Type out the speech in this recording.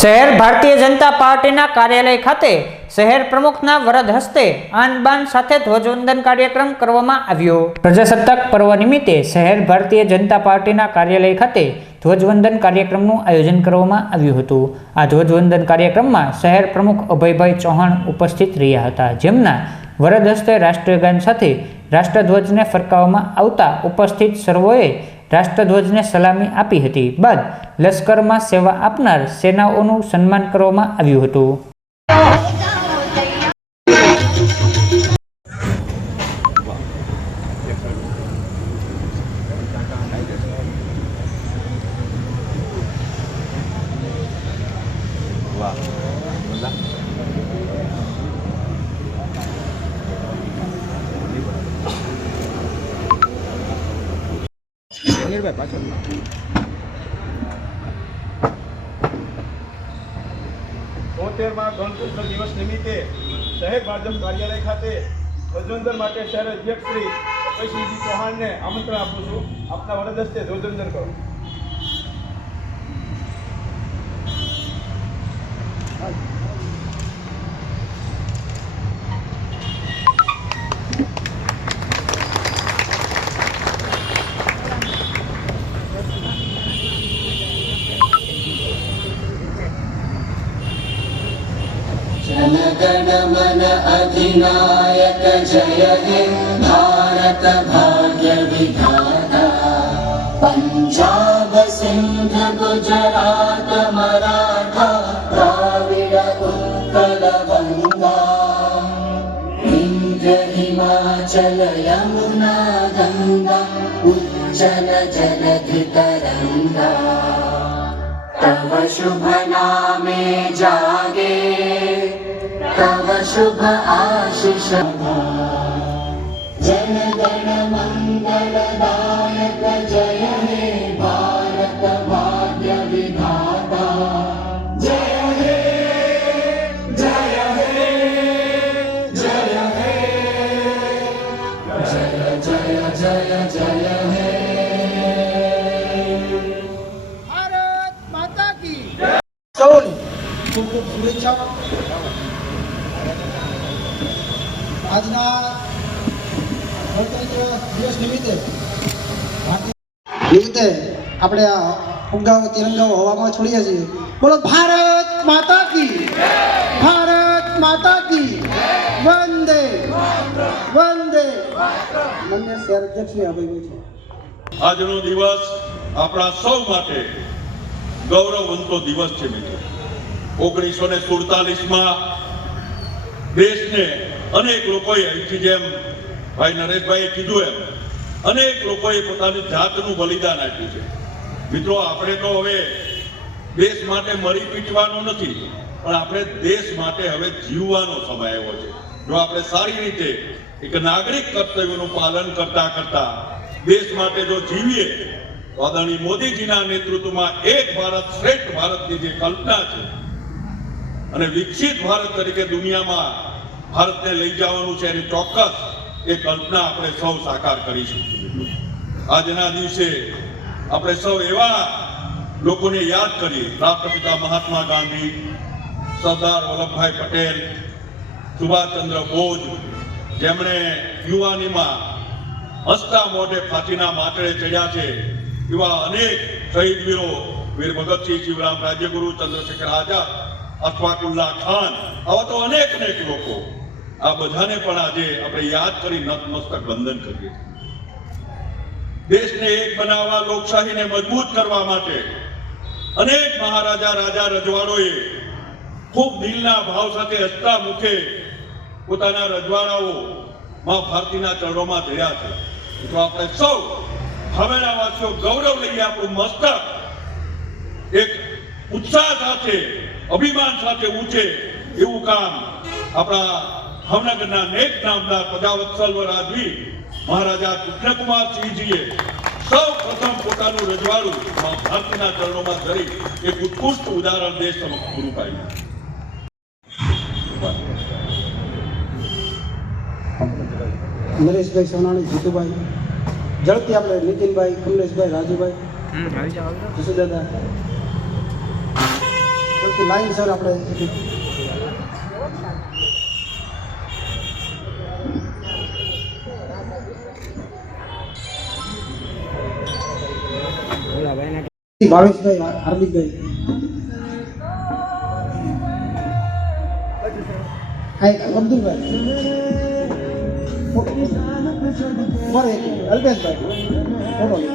શહેર ભારતીય જનતા પાર્ટીના કાર્યાલય ખાતે શહેર પ્રમુખના વરદ હસ્તે આનબાન સાથે ધ્વજવંદન કાર્યક્રમ કરવામાં આવ્યો. પ્રજાસત્તાક પર્વ નિમિત્તે શહેર ભારતીય જનતા પાર્ટીના કાર્યાલય ખાતે ધ્વજવંદન કાર્યક્રમનું આયોજન કરવામાં આવ્યું હતું. આ ધ્વજવંદન કાર્યક્રમમાં શહેર પ્રમુખ અભયભાઈ ચૌહાણ ઉપસ્થિત રહ્યા હતા. જેમના વરદ હસ્તે રાષ્ટ્રીય ગાન સાથે રાષ્ટ્રધ્વજને ફરકાવવામાં આવતા ઉપસ્થિત સર્વોએ રાષ્ટ્રધ્વજને સલામી આપી હતી. બાદ લશ્કરમાં સેવા આપનાર સેનાઓનું સન્માન કરવામાં આવ્યું હતું. તોતેરમાં ગણતંત્ર દિવસ નિમિત્તે શહેર ભાજપ કાર્યાલય ખાતે ધ્વજવંદન માટે શહેર અધ્યક્ષ શ્રી અભયસિંહજી આમંત્રણ આપું છું. આપના વરદ હસ્તે ધ્વજવંદન કરો. जनगण मन अधिनायक जय हे भारत भाग्य विधाता पञ्जाब सिन्ध गुजरात मराठा द्राविड उत्कल गङ्गा इन्द्र हिमाचल यमुना गङ्गा उज्जल जलधि तरङ्गा तव शुभ नामे जागे तव शुभ आशिष। जन जन मङ्गलदानक जन આજના દિવસ નિમિત્તે નિમિત્તે આપણે આ ફુગ્ગાઓ તિરંગાઓ હવામાં છોડીએ છીએ. બોલો, ભારત માતા કી ભારત માતા કી વંદે વંદે મને શહેર અધ્યક્ષને અભિનંદન છે. આજનો દિવસ આપણા સૌ માટે ગૌરવવંતો દિવસ છે મિત્રો. ઓગણીસો ને સુડતાલીસમાં દેશને અનેક લોકોએ અહીંથી જેમ ભાઈ નરેશભાઈએ કીધું એમ, અનેક લોકોએ પોતાની જાતનું બલિદાન આપ્યું છે. મિત્રો, આપણે તો હવે દેશ માટે મરી પીટવાનો નથી, પણ આપણે દેશ માટે હવે જીવવાનો સમય આવ્યો છે. જો આપણે સારી રીતે એક નાગરિક કર્તવ્યનું પાલન કરતા કરતા દેશ માટે જો જીવીએ, તો આદરણીય મોદીજીના નેતૃત્વમાં એક ભારત શ્રેષ્ઠ ભારતની જે કલ્પના છે, અને વિકસિત ભારત તરીકે દુનિયામાં ભારતને લઈ જવાનું છે એની ચોક્કસ એ કલ્પના આપણે સૌ સાકાર કરીશું. આજના દિવસે આપણે સૌ એવા લોકોને યાદ કરીએ. રાષ્ટ્રપિતા મહાત્મા ગાંધી, સરદાર વલ્લભભાઈ પટેલ, સુભાષચંદ્ર બોઝ, જેમણે યુવાનીમાં હસતા મોઢે ફાંસીના માટે ચડ્યા છે, એવા અનેક શહીદ વીરો વીર ભગતસિંહ શિવરામ રાજ્યગુરુ, ચંદ્રશેખર આઝાદ, અશફાકુલ્લા ખાન, આવા તો અનેક અનેક લોકો આ બધાને પણ આજે આપણે યાદ કરી નતમસ્તક વંદન કરીએ દેશને એક બનાવવા લોકશાહીને મજબૂત કરવા માટે અનેક મહારાજા, રાજા, રજવાડોએ ખૂબ દિલના ભાવ સાથે હસતા મુખે પોતાના રજવાડાઓ માં ભારતીના ચરણોમાં ધર્યા છે. તો આપણે સૌ હવેના વાસીઓ ગૌરવ લઈએ આપણું મસ્તક. એક ઉત્સાહ સાથે, અભિમાન સાથે ઊંચે એવું કામ આપણા ભાવનગરના નેક નામના પ્રજાવત્સલ રાજવી મહારાજા કૃષ્ણકુમારસિંહજીએ સૌ પ્રથમ પોતાનું રજવાડું મા ભારતીના ચરણોમાં ધરી એક ઉત્કૃષ્ટ ઉદાહરણ દેશ સમક્ષ પૂરું પાડ્યું. નરેશભાઈ સોનાણી જીતુભાઈ ઝડપથી આપણે નીતિનભાઈ કમલેશભાઈ રાજુભાઈ જસુદાદા. લાઈન સર આપણે ભાવેશભાઈ હાર્દિકભાઈ. અબ્દુલભાઈ. અલ્પેશભાઈ.